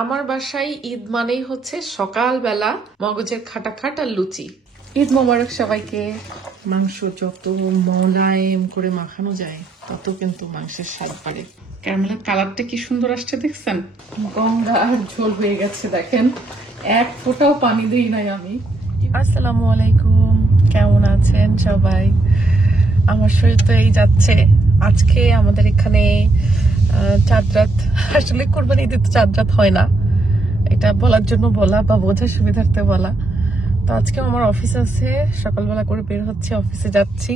আমার বাসায় ঈদ মানেই হচ্ছে সকালবেলা মগজের খাটাখাট আর লুচি। ঈদ মোবারক সবাইকে। মাংস যত মোলায়েম করে মাখানো যায় তত কিন্তু মাংসের স্বাদ বাড়ে। ক্যারামেলের কালারটা কি সুন্দর আসছে দেখছেন? গঙ্গার ঝোল হয়ে গেছে দেখেন, এক ফোঁটাও পানি দিই নাই আমি। আসসালামু আলাইকুম, কেমন আছেন সবাই? আমার শরীর তো এই যাচ্ছে। আজকে আমাদের এখানে চাঁদ রাত, আসলে কোরবানি ঈদে তো চাঁদ রাত হয় না, এটা বলার জন্য বলা বা বোঝার সুবিধার্থে বলা। তো আজকে আমার অফিস আছে, সকালবেলা করে বের হচ্ছে, অফিসে যাচ্ছি।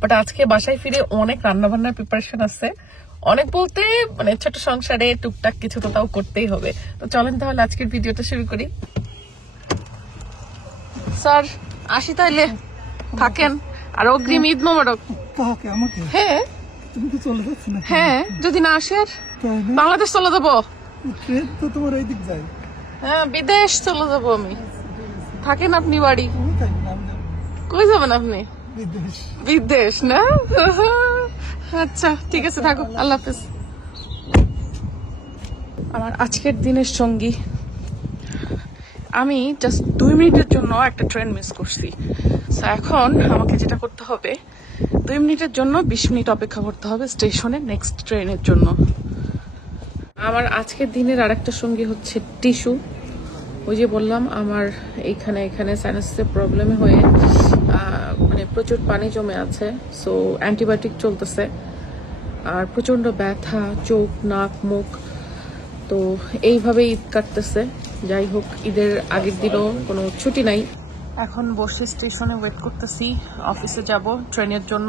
বাট আজকে বাসায় ফিরে অনেক রান্না বান্নার প্রিপারেশন আছে। অনেক বলতে মানে ছোট সংসারে টুকটাক কিছু তো তাও করতেই হবে। তো চলেন তাহলে আজকের ভিডিওটা শুরু করি। স্যার আসি তাইলে, থাকেন। আর অগ্রিম ঈদ মোবারক। হ্যাঁ হ্যাঁ, যদি না আসে আর বাংলাদেশ চলে যাবো। হ্যাঁ, বিদেশ চলে যাবো আমি। থাকেন আপনি বাড়ি। কই যাবেন আপনি? বিদেশ না? আচ্ছা ঠিক আছে, থাকো, আল্লাহ হাফেজ। আমার আজকের দিনের সঙ্গী, আমি জাস্ট 2 মিনিটের জন্য একটা ট্রেন মিস করছি। এখন আমাকে যেটা করতে হবে, 2 মিনিটের জন্য 20 মিনিট অপেক্ষা করতে হবে স্টেশনে নেক্সট ট্রেনের জন্য। আমার আজকের দিনের আরেকটা সঙ্গী হচ্ছে টিস্যু। ওই যে বললাম আমার এখানে সাইনাসের প্রবলেম হয়ে মানে প্রচুর পানি জমে আছে, সো অ্যান্টিবায়োটিক চলতেছে আর প্রচন্ড ব্যথা, চোখ, নাক, মুখ। তো এইভাবে ঈদ কাটতেছে। যাই হোক, ঈদের আগের দিনও কোনো ছুটি নাই। এখন বসে স্টেশনে ওয়েট করতেছি, অফিসে যাব ট্রেনের জন্য।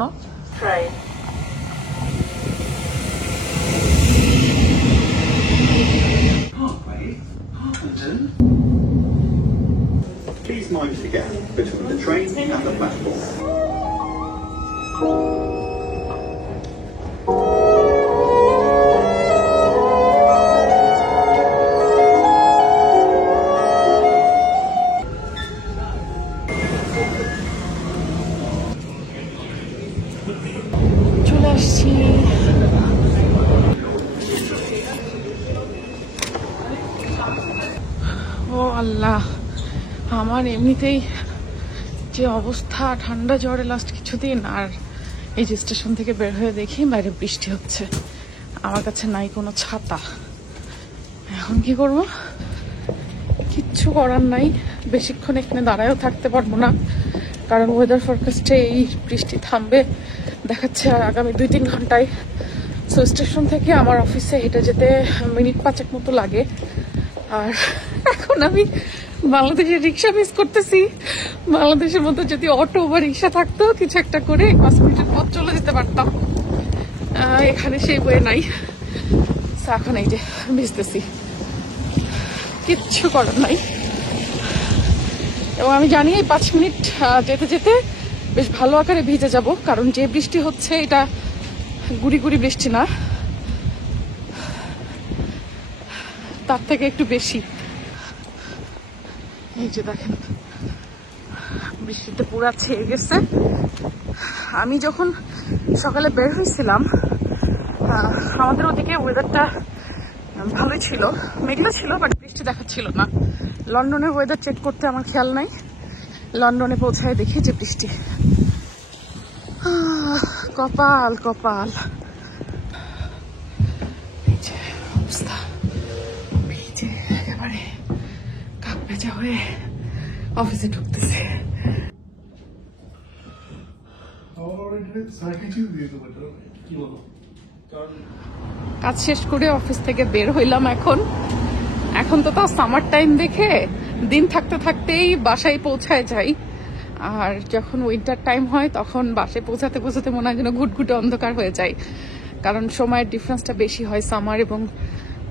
Please mind the gap between the train and the platform. চলে আসছি। ও আল্লাহ, আমার এমনিতেই যে অবস্থা, ঠান্ডা জ্বরে লাস্ট কিছুদিন, আর এই যে স্টেশন থেকে বের হয়ে দেখি বাইরে বৃষ্টি হচ্ছে। আমার কাছে নাই কোনো ছাতা। এখন কি করব? কিচ্ছু করার নাই। বেশিক্ষণ এখানে দাঁড়ায়ও থাকতে পারবো না, কারণ ওয়েদার ফরকাস্টে এই বৃষ্টি থামবে দেখাচ্ছে আর আগামী 2-3 ঘন্টায়। সো স্টেশন থেকে আমার অফিসে হেঁটে যেতে মিনিট 5 মতো লাগে। আর এখন আমি বাংলাদেশের রিক্সা মিস করতেছি। বাংলাদেশের মধ্যে যদি অটো বা রিক্সা থাকতো, কিছু একটা করে 5 মিনিটের পথ চলে যেতে পারতাম। এখানে সেই বয়ে নাই। এখন এই যে ভিজতেছি, কিচ্ছু করার নাই। এবং আমি জানি এই 5 মিনিট যেতে যেতে বেশ ভালো আকারে ভিজে যাব, কারণ যে বৃষ্টি হচ্ছে এটা গুড়ি গুড়ি বৃষ্টি না, তার থেকে একটু বেশি। এই যে দেখেন, বৃষ্টিতে পুরা ছেয়ে গেছে। আমি যখন সকালে বের হয়েছিলাম, আমাদের ওদিকে ওয়েদারটা ভালোই ছিল, মেঘলা ছিল, বাট বৃষ্টি দেখাচ্ছিল না। লন্ডনের ওয়েদার চেক করতে আমার খেয়াল নাই। লন্ডনে পৌঁছায় দেখি যে বৃষ্টি। কপাল কপাল, এই যে অবস্থা, ভিজে একেবারে কাক ভেজা হয়ে অফিসে ঢুকতেছে। কাজ শেষ করে অফিস থেকে বের হইলাম। এখন তো তাও সামার টাইম দেখে দিন থাকতে থাকতেই বাসায় পৌঁছায় যাই। আর যখন উইন্টার টাইম হয় তখন বাসায় পৌঁছাতে পৌঁছাতে মনে হয় যেন ঘুটঘুটে অন্ধকার হয়ে যায়, কারণ সময়ের ডিফারেন্সটা বেশি হয় সামার এবং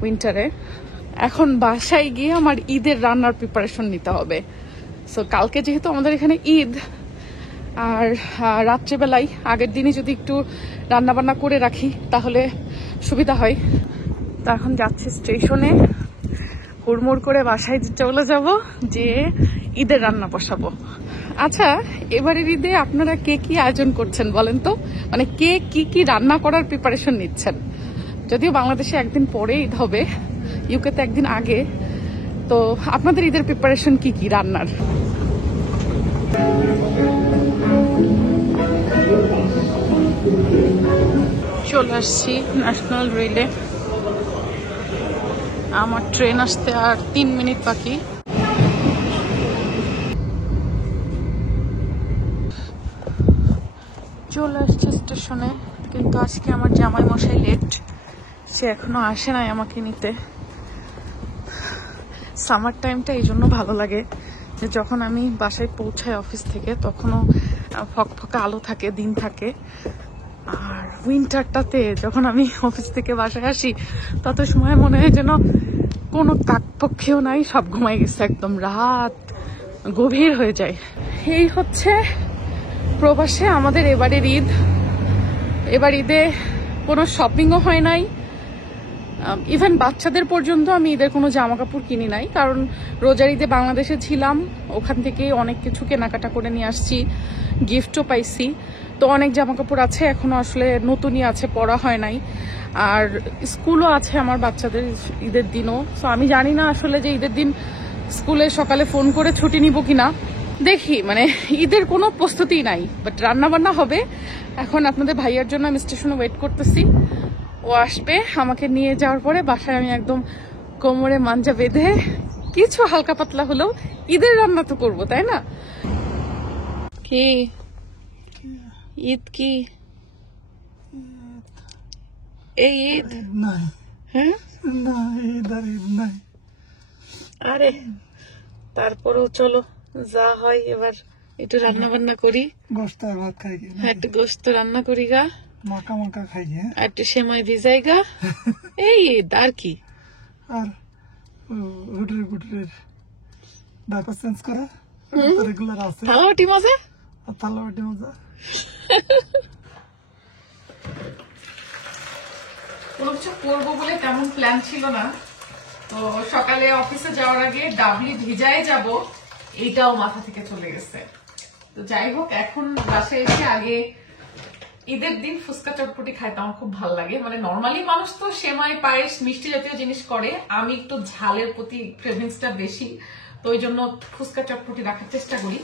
উইন্টারে। এখন বাসায় গিয়ে আমার ঈদের রান্নার প্রিপারেশন নিতে হবে। সো কালকে যেহেতু আমাদের এখানে ঈদ, আর রাত্রেবেলায় আগের দিনই যদি একটু রান্না বান্না করে রাখি তাহলে সুবিধা হয়। তো এখন যাচ্ছি স্টেশনে, হুড়মুড় করে বাসায় চলে যাব, যে ঈদের রান্না বসাবো। আচ্ছা, এবারের ঈদে আপনারা কে কি আয়োজন করছেন বলেন তো? মানে কে কি কি রান্না করার প্রিপারেশন নিচ্ছেন? যদিও বাংলাদেশে একদিন পরে ঈদ হবে, ইউকেতে একদিন আগে। তো আপনাদের ঈদের প্রিপারেশন কি কি রান্নার? চলে আসছি ন্যাশনাল রেলে। আমার ট্রেন আসতে আর 3 মিনিট বাকি। চলে আসছে স্টেশনে, কিন্তু আজকে আমার জামাই মশাই লেট, সে এখনো আসে নাই আমাকে নিতে। সামার টাইমটা এই জন্য ভালো লাগে যে যখন আমি বাসায় পৌঁছাই অফিস থেকে তখনও ফকফকা আলো থাকে, দিন থাকে। আর উইন্টারটাতে যখন আমি অফিস থেকে বাসায় আসি তত সময় মনে হয় যেন কোনো কাকপক্ষেও নাই, সব ঘুমাই গেছে, একদম রাত গভীর হয়ে যায়। এই হচ্ছে প্রবাসে আমাদের এবারের ঈদ। এবার ঈদে কোনো শপিংও হয় নাই, ইভেন বাচ্চাদের পর্যন্ত আমি ঈদের কোনো জামা কাপড় কিনি নাই, কারণ রোজার ঈদে বাংলাদেশে ছিলাম, ওখান থেকেই অনেক কিছু কেনাকাটা করে নিয়ে আসছি, গিফটও পাইছি। তো অনেক জামা কাপড় আছে এখনো, আসলে নতুনই আছে, পরা হয় নাই। আর স্কুলও আছে আমার বাচ্চাদের ঈদের দিনও। তো আমি জানি না আসলে যে ঈদের দিন স্কুলে সকালে ফোন করে ছুটি নিব কিনা, দেখি। মানে ঈদের কোনো প্রস্তুতি নাই, বাট রান্না বান্না হবে। এখন আপনাদের ভাইয়ার জন্য আমি স্টেশনে ওয়েট করতেছি, ও আসবে। আমাকে নিয়ে যাওয়ার পরে বাসায় আমি একদম কোমরে মাঞ্জা বেঁধে কিছু হালকা পাতলা হলেও ঈদের রান্না তো করবো, তাই না? কি ঈদ? কি এই ঈদ নাই? হ্যাঁ, না, ঈদ আর ঈদ নাই। আরে তারপরেও চলো, যা হয় এবার একটু রান্না বান্না করি। গোস্ত আর ভাত খাই কি? একটু গোস্ত রান্না করি গা, মাকা মাকা খাই কি? আর একটু সেমাই ভিজাই গা। এই ঈদ আর কি। আর হুটুরের পুটুরের ডাইপার চেঞ্জ করা রেগুলার আছে। থালাবাটি মজা, আর থালাবাটি মজা। কোনো কিছু করবো বলে তেমন প্ল্যান ছিল না, তো সকালে অফিসে যাওয়ার আগে ডাবলি ভিজায় যাব এইটাও মাথা থেকে চলে গেছে। তো যাই হোক, এখন বাসায় এসে আগে ঈদের দিন ফুচকা চটপটি খাইতে আমার খুব ভালো লাগে। মানে নর্মালি মানুষ তো সেমাই, পায়েস, মিষ্টি জাতীয় জিনিস করে, আমি একটু ঝালের প্রতি ক্রেভিংসটা বেশি, তো ওই জন্য ফুচকা চটপটি রাখার চেষ্টা করি।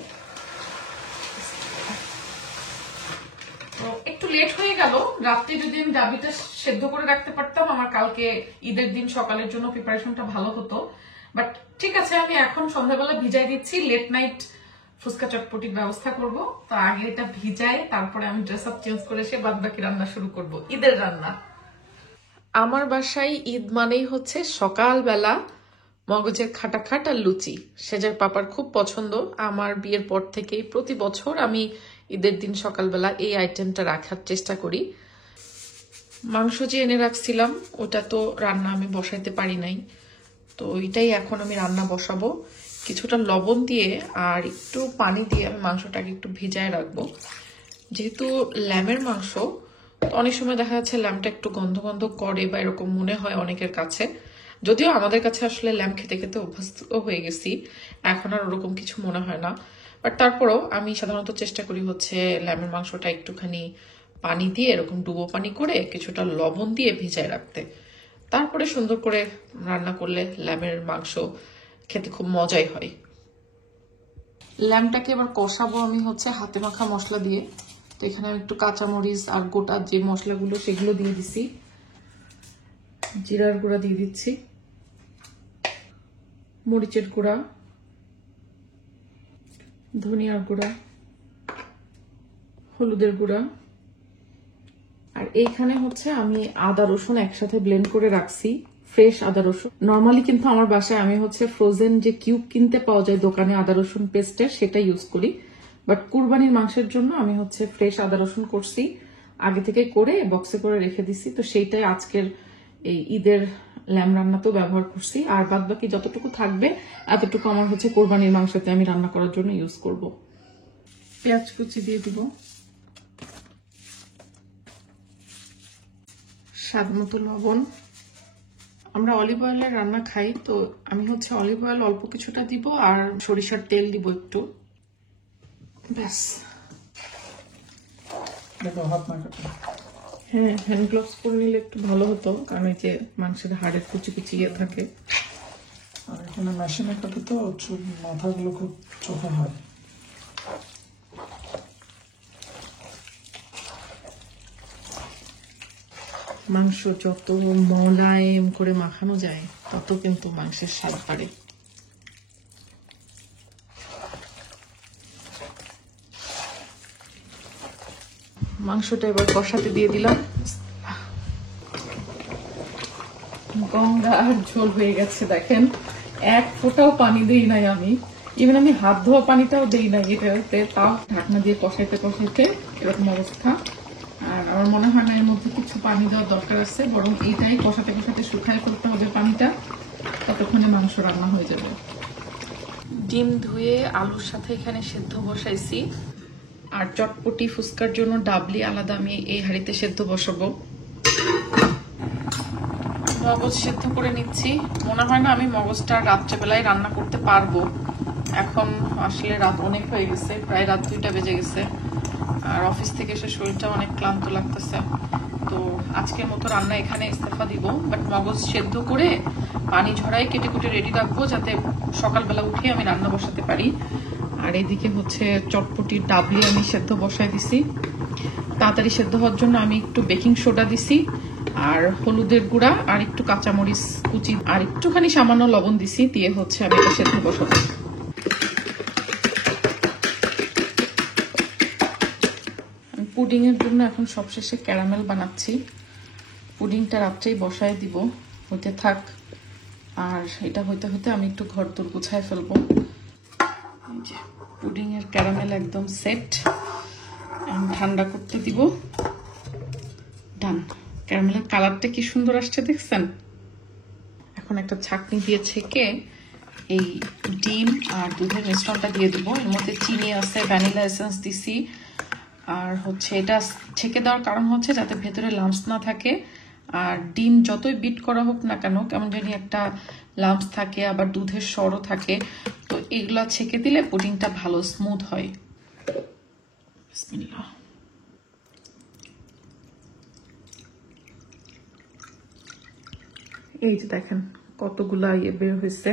তো একটু লেট হয়ে গেল, রাত্রে যদি আমি ডাবিটা সেদ্ধ করে রাখতে পারতাম আমার কালকে ঈদের দিন সকালের জন্য প্রিপারেশনটা ভালো হতো। বাট ঠিক আছে, আমি এখন সন্ধ্যাবেলা ভিজাই দিচ্ছি, লেট নাইট ফুচকা চটপটির ব্যবস্থা করব। তো আগে এটা ভিজাই, তারপরে আমি ড্রেস আপ চেঞ্জ করে এসে বাদ বাকি রান্না শুরু করব, ঈদের রান্না। আমার বাসায় ঈদ মানেই হচ্ছে সকালবেলা মগজের খাটাখাট আর লুচি। সেজার পাপার খুব পছন্দ। আমার বিয়ের পর থেকেই প্রতি বছর আমি ঈদের দিন সকালবেলা এই আইটেমটা রাখার চেষ্টা করি। মাংস যে এনে রাখছিলাম ওটা তো রান্না আমি বসাইতে পারি নাই, তো ওইটাই এখন আমি রান্না বসাবো। কিছুটা লবণ দিয়ে আর একটু পানি দিয়ে আমি মাংসটাকে একটু ভিজায় রাখবো। যেহেতু ল্যামের মাংস, অনেক সময় দেখা যাচ্ছে ল্যামটা একটু গন্ধ গন্ধ করে বা এরকম মনে হয় অনেকের কাছে, যদিও আমাদের কাছে আসলে ল্যাম খেতে খেতে অভ্যস্ত হয়ে গেছি, এখন আর ওরকম কিছু মনে হয় না। বাট তারপরেও আমি সাধারণত চেষ্টা করি হচ্ছে ল্যামের মাংসটা একটুখানি পানি দিয়ে এরকম ডুবো পানি করে কিছুটা লবণ দিয়ে ভিজায় রাখতে, তারপরে সুন্দর করে রান্না করলে ল্যামের মাংস খেতে খুব মজাই হয়। ল্যামটাকে এবার কষাবো আমি হচ্ছে হাতে মাখা মশলা দিয়ে। তো এখানে আমি একটু কাঁচামরিচ আর গোটা যে মশলাগুলো সেগুলো দিয়ে দিছি, জিরার গুঁড়া দিয়ে দিচ্ছি, মরিচের গুঁড়া, ধনিয়ার গুঁড়া, হলুদের গুঁড়া, আর এইখানে হচ্ছে আমি আদা রসুন একসাথে ব্লেন্ড করে রাখছি, ফ্রেশ আদা রসুন। নর্মালি কিন্তু আমার বাসায় আমি হচ্ছে ফ্রোজেন যে কিউব কিনতে পাওয়া যায় দোকানে আদা রসুন পেস্টের, সেটা ইউজ করি। বাট কুরবানির মাংসের জন্য আমি হচ্ছে ফ্রেশ আদা রসুন করছি, আগে থেকে করে বক্সে করে রেখে দিছি। তো সেইটাই আজকের এই ঈদের ল্যাম রান্নাতেও ব্যবহার করছি, আর বাদ বাকি যতটুকু থাকবে এতটুকু আমার হচ্ছে কোরবানির মাংসতে আমি রান্না করার জন্য ইউজ করব। পেঁয়াজ কুচি দিয়ে দিব, স্বাদ মতো লবণ। আমরা অলিভ অয়েলের রান্না খাই, তো আমি হচ্ছে অলিভ অয়েল অল্প কিছুটা দিব আর সরিষার তেল দিব একটু, ব্যাস। দেখো হাত না কাটো। হ্যাঁ, হ্যান্ড গ্লাভস পরে নিলে একটু ভালো হতো, কারণ এই যে মাংসের হাড়ের কুচি কুচি ইয়ে থাকে। আর এখানে মেশিনে কাটে তো মাথাগুলো খুব চোখা হয়। মাংস যত মোলায়েম করে মাখানো যায় তত কিন্তু মাংসের স্বাদ বাড়ে। মাংসটা এবার কষাতে দিয়ে দিলাম। গঙ্গার ঝোল হয়ে গেছে দেখেন, এক ফোঁটাও পানি দেই নাই আমি, ইভেন আমি হাত ধোয়া পানিটাও দেই নাই এটাতে, তাও ঢাকনা দিয়ে কষাইতে কষাইতে এরকম অবস্থা। আর আমার মনে হয় না এর মধ্যে কিছু পানি দেওয়ার দরকার আছে, বরং এইটাই কষাতে কষাতে শুকায় ফেলতে হবে পানিটা, ততক্ষণে মাংস রান্না হয়ে যাবে। ডিম ধুয়ে আলুর সাথে এখানে সেদ্ধ বসাইছি, আর চটপটি ফুচকার জন্য ডাবলি আলাদা আমি এই হাঁড়িতে সেদ্ধ বসাবো। মগজ সেদ্ধ করে নিচ্ছি। মনে হয় না আমি মগজটা রাত্রেবেলায় রান্না করতে পারবো, এখন আসলে রাত অনেক হয়ে গেছে, প্রায় রাত 2টা বেজে গেছে, আর অফিস থেকে এসে শরীরটা অনেক ক্লান্ত লাগতেছে। তো আজকের মতো রান্না এখানে ইস্তেফা দিব, বাট মগজ সেদ্ধ করে পানি ঝরাই কেটে কুটে রেডি রাখবো, যাতে সকালবেলা উঠে আমি রান্না বসাতে পারি। আর এদিকে হচ্ছে চটপটি ডাবলি আমি সেদ্ধ বসাই দিছি। তাড়াতাড়ি সেদ্ধ হওয়ার জন্য আমি একটু বেকিং সোডা দিছি, আর হলুদের গুঁড়া, আর একটু কাঁচামরিচ কুচি, আর একটুখানি সামান্য লবণ দিছি, দিয়ে হচ্ছে আমি এটা সেদ্ধ বসাবো। পুডিং এর জন্য এখন সবশেষে ক্যারামেল বানাচ্ছি। পুডিংটা রাত্রেই বসায় দিব, হতে থাক। আর এটা হইতে হতে আমি একটু ঘর দোর গুছায় ফেলবো। পুডিং এর ক্যারামেল একদম সেট, ঠান্ডা করতে দিব। ডান। ক্যারামেলের কালারটা কি সুন্দর আসছে দেখছেন। এখন একটা ছাঁকনি দিয়ে ছেঁকে এই ডিম আর দুধের মিশ্রণটা দিয়ে দিব। এর মধ্যে চিনি আছে, ভ্যানিলা এসেন্স দিছি, আর হচ্ছে এটা ছেঁকে দেওয়ার কারণ হচ্ছে যাতে ভেতরে লাম্পস না থাকে। আর ডিম যতই বিট করা হোক না কেন, কেমন জানি একটা লাম্পস থাকে, আবার দুধের সরও থাকে, তো এগুলা ছেঁকে দিলে পুডিংটা ভালো স্মুথ হয়। বিসমিল্লাহ। এই যে দেখেন কতগুলা বের হয়েছে,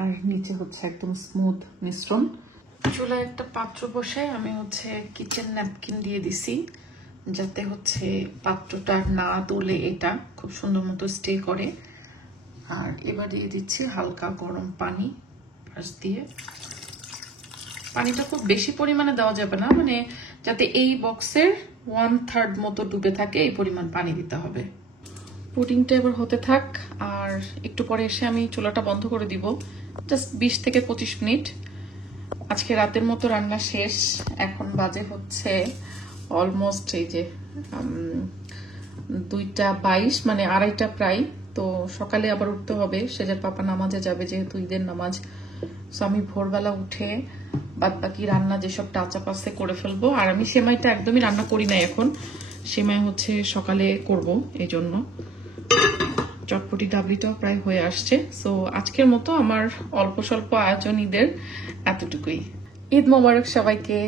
আর নিচে হচ্ছে একদম স্মুথ মিশ্রণ। চুলায় একটা পাত্র বসে আমি হচ্ছে কিচেন ন্যাপকিন দিয়ে দিছি, যাতে হচ্ছে পাত্রটা না তোলে, এটা খুব সুন্দর মতো স্টে করে। আর এবার দিয়ে দিচ্ছি হালকা গরম পানি ফার্স্ট দিয়ে। পানিটা খুব বেশি পরিমাণে দেওয়া যাবে না, মানে যাতে এই বক্সের 1/3 মতো ডুবে থাকে, এই পরিমাণ পানি দিতে হবে। পুডিংটা এবার হতে থাক, আর একটু পরে এসে আমি চুলাটা বন্ধ করে দিব, জাস্ট 20 থেকে 25 মিনিট। আজকে রাতের মতো রান্না শেষ। এখন বাজে হচ্ছে অলমোস্ট এই যে 2:22, মানে 2:30 প্রায়। তো সকালে আবার উঠতে হবে, সেজের পাপা নামাজে যাবে, যেহেতু ঈদের নামাজ। সো আমি ভোরবেলা উঠে বাদ বাকি রান্না যেসব টাচআপ আছে করে ফেলবো। আর আমি সেমাইটা একদমই রান্না করি না এখন, সেমাই হচ্ছে সকালে করব, এই জন্য। চটপটি ডাবলিটাও প্রায় হয়ে আসছে। সো আজকের মতো আমার অল্প স্বল্প আয়োজন ঈদের এতটুকুই। ঈদ মোবারক সবাইকে।